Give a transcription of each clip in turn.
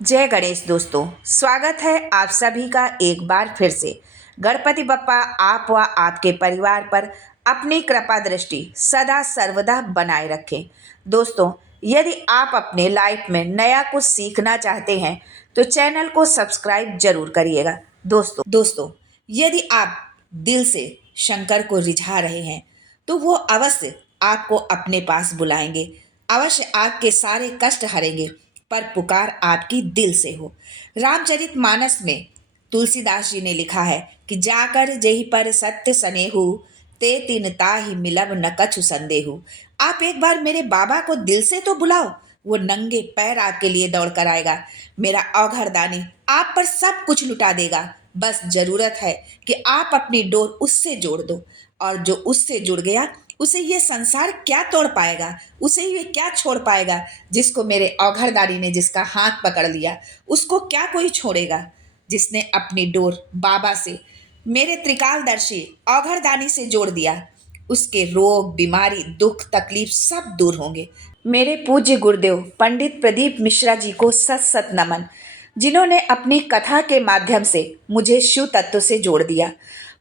जय गणेश दोस्तों, स्वागत है आप सभी का एक बार फिर से। गणपति बप्पा आप व आपके परिवार पर अपनी कृपा दृष्टि सदा सर्वदा बनाए रखें। दोस्तों, यदि आप अपने लाइफ में नया कुछ सीखना चाहते हैं तो चैनल को सब्सक्राइब जरूर करिएगा। दोस्तों, यदि आप दिल से शंकर को रिझा रहे हैं तो वो अवश्य आपको अपने पास बुलाएंगे, अवश्य आपके सारे कष्ट हरेंगे, पर पुकार आपकी दिल से हो। रामचरितमानस में तुलसीदास जी ने लिखा है कि जाकर जेहि पर सत्य सनेहु, ते तिन ताहि मिलब न कछु संदेहु। आप एक बार मेरे बाबा को दिल से तो बुलाओ, वो नंगे पैर आपके लिए दौड़ कर आएगा। मेरा औघड़दानी आप पर सब कुछ लुटा देगा। बस जरूरत है कि आप अपनी डोर उससे जोड़ दो, और जो उससे जुड़ गया उसे ये संसार क्या तोड़ पाएगा, उसे ये क्या छोड़ पाएगा। जिसको मेरे औघड़दानी ने जिसका हाथ पकड़ लिया उसको क्या कोई छोड़ेगा। जिसने अपनी डोर बाबा से, मेरे त्रिकालदर्शी औघड़दानी से जोड़ दिया, उसके रोग बीमारी दुख तकलीफ सब दूर होंगे। मेरे पूज्य गुरुदेव पंडित प्रदीप मिश्रा जी को सत सत नमन, जिन्होंने अपनी कथा के माध्यम से मुझे शिव तत्व से जोड़ दिया।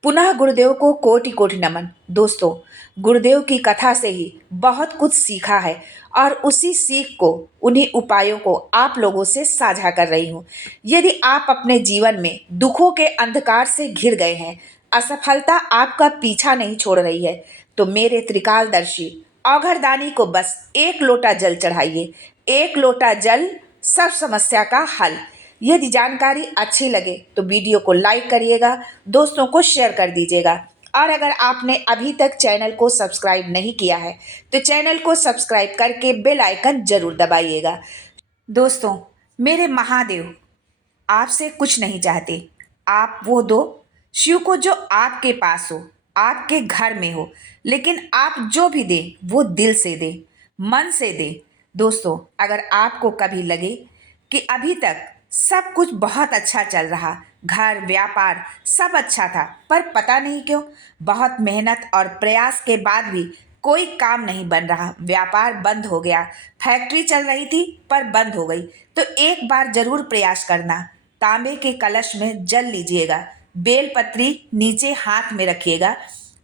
पुनः गुरुदेव को कोटि कोटि नमन। दोस्तों, गुरुदेव की कथा से ही बहुत कुछ सीखा है और उसी सीख को, उन्हीं उपायों को आप लोगों से साझा कर रही हूँ। यदि आप अपने जीवन में दुखों के अंधकार से घिर गए हैं, असफलता आपका पीछा नहीं छोड़ रही है, तो मेरे त्रिकालदर्शी औघड़दानी को बस एक लोटा जल चढ़ाइए। एक लोटा जल, सब समस्या का हल। यदि जानकारी अच्छी लगे तो वीडियो को लाइक करिएगा, दोस्तों को शेयर कर दीजिएगा, और अगर आपने अभी तक चैनल को सब्सक्राइब नहीं किया है तो चैनल को सब्सक्राइब करके बेल आइकन जरूर दबाइएगा। दोस्तों, मेरे महादेव आपसे कुछ नहीं चाहते। आप वो दो शिव को जो आपके पास हो, आपके घर में हो, लेकिन आप जो भी दे वो दिल से दे, मन से दे। दोस्तों, अगर आपको कभी लगे कि अभी तक सब कुछ बहुत अच्छा चल रहा, घर व्यापार सब अच्छा था, पर पता नहीं क्यों बहुत मेहनत और प्रयास के बाद भी कोई काम नहीं बन रहा, व्यापार बंद हो गया, फैक्ट्री चल रही थी पर बंद हो गई, तो एक बार जरूर प्रयास करना। तांबे के कलश में जल लीजिएगा, बेलपत्री नीचे हाथ में रखिएगा,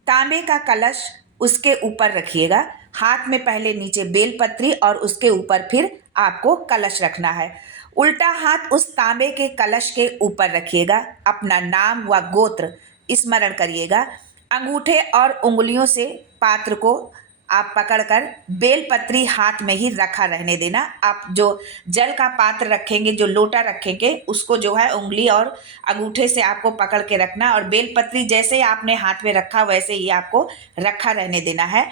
तांबे का कलश उसके ऊपर रखिएगा, हाथ में पहले नीचे बेलपत्री और उसके ऊपर फिर आपको कलश रखना है। उल्टा हाथ उस तांबे के कलश के ऊपर रखिएगा, अपना नाम व गोत्र स्मरण करिएगा, अंगूठे और उंगलियों से पात्र को आप पकड़कर बेलपत्री हाथ में ही रखा रहने देना। आप जो जल का पात्र रखेंगे, जो लोटा रखेंगे, उसको जो है उंगली और अंगूठे से आपको पकड़ के रखना, और बेलपत्री जैसे ही आपने हाथ में रखा वैसे ही आपको रखा रहने देना है।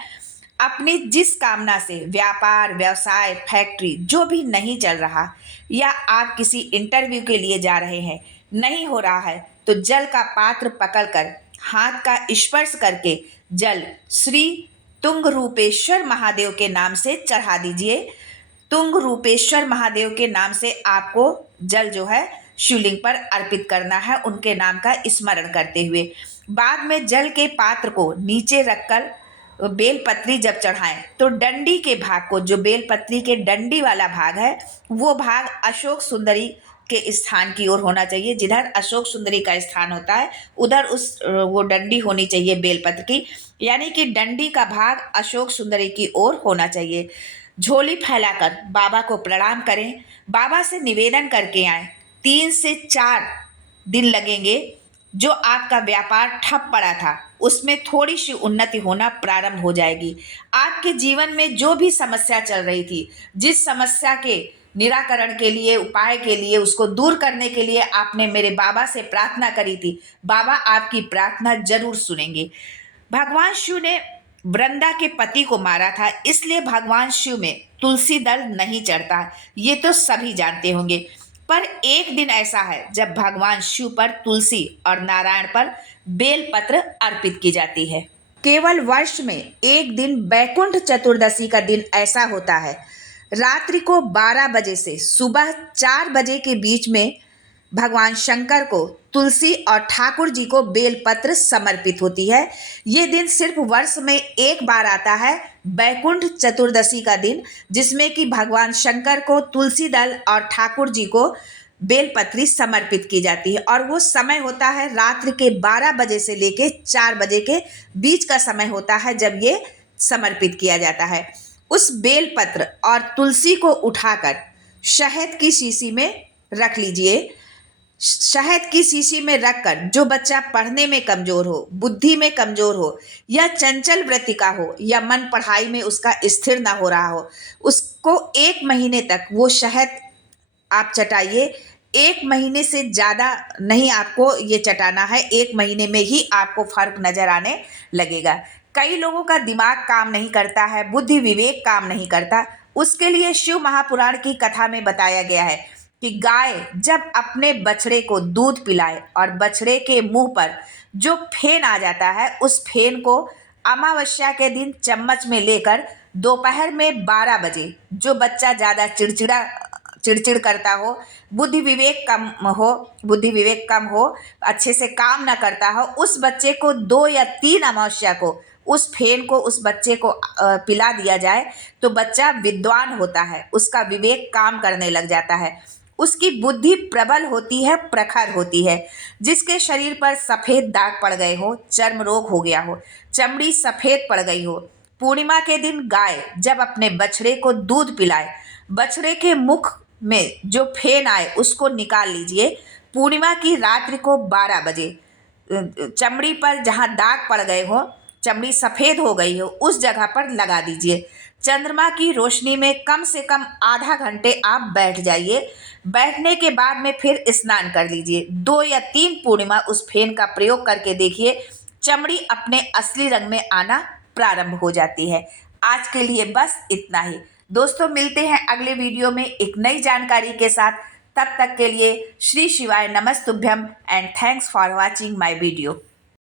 अपनी जिस कामना से व्यापार व्यवसाय फैक्ट्री जो भी नहीं चल रहा, या आप किसी इंटरव्यू के लिए जा रहे हैं, नहीं हो रहा है, तो जल का पात्र पकड़कर हाथ का स्पर्श करके जल श्री तुंग रूपेश्वर महादेव के नाम से चढ़ा दीजिए। तुंग रूपेश्वर महादेव के नाम से आपको जल जो है शिवलिंग पर अर्पित करना है, उनके नाम का स्मरण करते हुए। बाद में जल के पात्र को नीचे रखकर बेलपत्री जब चढ़ाएं तो डंडी के भाग को, जो बेलपत्री के डंडी वाला भाग है, वो भाग अशोक सुंदरी के स्थान की ओर होना चाहिए। जिधर अशोक सुंदरी का स्थान होता है उधर वो डंडी होनी चाहिए बेलपत्र की, यानी कि डंडी का भाग अशोक सुंदरी की ओर होना चाहिए। झोली फैलाकर बाबा को प्रणाम करें, बाबा से निवेदन करके आए। 3 से 4 दिन लगेंगे। जो आपका व्यापार ठप पड़ा था उसमें थोड़ी सी उन्नति होना प्रारंभ हो जाएगी। आपके जीवन में जो भी समस्या चल रही थी, जिस समस्या के निराकरण के लिए, उपाय के लिए, उसको दूर करने के लिए आपने मेरे बाबा से प्रार्थना करी थी, बाबा आपकी प्रार्थना जरूर सुनेंगे। भगवान शिव ने वृंदा के पति को मारा था, इसलिए भगवान शिव में तुलसी दल नहीं चढ़ता, ये तो सभी जानते होंगे। पर एक दिन ऐसा है जब भगवान शिव पर तुलसी और नारायण पर बेलपत्र अर्पित की जाती है। केवल वर्ष में एक दिन बैकुंठ चतुर्दशी का दिन ऐसा होता है, रात्रि को 12 बजे से सुबह 4 बजे के बीच में भगवान शंकर को तुलसी और ठाकुर जी को बेलपत्र समर्पित होती है। ये दिन सिर्फ वर्ष में एक बार आता है, बैकुंठ चतुर्दशी का दिन, जिसमें कि भगवान शंकर को तुलसी दल और ठाकुर जी को बेलपत्री समर्पित की जाती है। और वो समय होता है रात्रि के 12 बजे से लेके 4 बजे के बीच का समय होता है जब ये समर्पित किया जाता है। उस बेलपत्र और तुलसी को उठाकर शहद की शीशी में रख लीजिए। शहद की शीशी में रखकर जो बच्चा पढ़ने में कमजोर हो, बुद्धि में कमजोर हो, या चंचल वृत्ति का हो, या मन पढ़ाई में उसका स्थिर ना हो रहा हो, उसको 1 महीने तक वो शहद आप चटाइए। 1 महीने से ज़्यादा नहीं आपको ये चटाना है, 1 महीने में ही आपको फर्क नजर आने लगेगा। कई लोगों का दिमाग काम नहीं करता है, बुद्धि विवेक काम नहीं करता, उसके लिए शिव महापुराण की कथा में बताया गया है कि गाय जब अपने बछड़े को दूध पिलाए और बछड़े के मुंह पर जो फेन आ जाता है, उस फेन को अमावस्या के दिन चम्मच में लेकर दोपहर में 12 बजे जो बच्चा ज़्यादा चिड़चिड़ करता हो, बुद्धि विवेक कम हो, अच्छे से काम ना करता हो, उस बच्चे को 2 या 3 अमावस्या को उस फेन को उस बच्चे को पिला दिया जाए तो बच्चा विद्वान होता है, उसका विवेक काम करने लग जाता है, उसकी बुद्धि प्रबल होती है, प्रखर होती है। जिसके शरीर पर सफ़ेद दाग पड़ गए हो, चर्म रोग हो गया हो, चमड़ी सफ़ेद पड़ गई हो, पूर्णिमा के दिन गाय जब अपने बछड़े को दूध पिलाए, बछड़े के मुख में जो फेन आए उसको निकाल लीजिए। पूर्णिमा की रात्रि को 12 बजे चमड़ी पर जहाँ दाग पड़ गए हो, चमड़ी सफ़ेद हो गई हो, उस जगह पर लगा दीजिए। चंद्रमा की रोशनी में कम से कम आधा घंटे आप बैठ जाइए। बैठने के बाद में फिर स्नान कर लीजिए। 2 या 3 पूर्णिमा उस फेन का प्रयोग करके देखिए, चमड़ी अपने असली रंग में आना प्रारंभ हो जाती है। आज के लिए बस इतना ही दोस्तों, मिलते हैं अगले वीडियो में एक नई जानकारी के साथ। तब तक के लिए श्री शिवाय नमस्तुभ्यम and thanks for watching my video.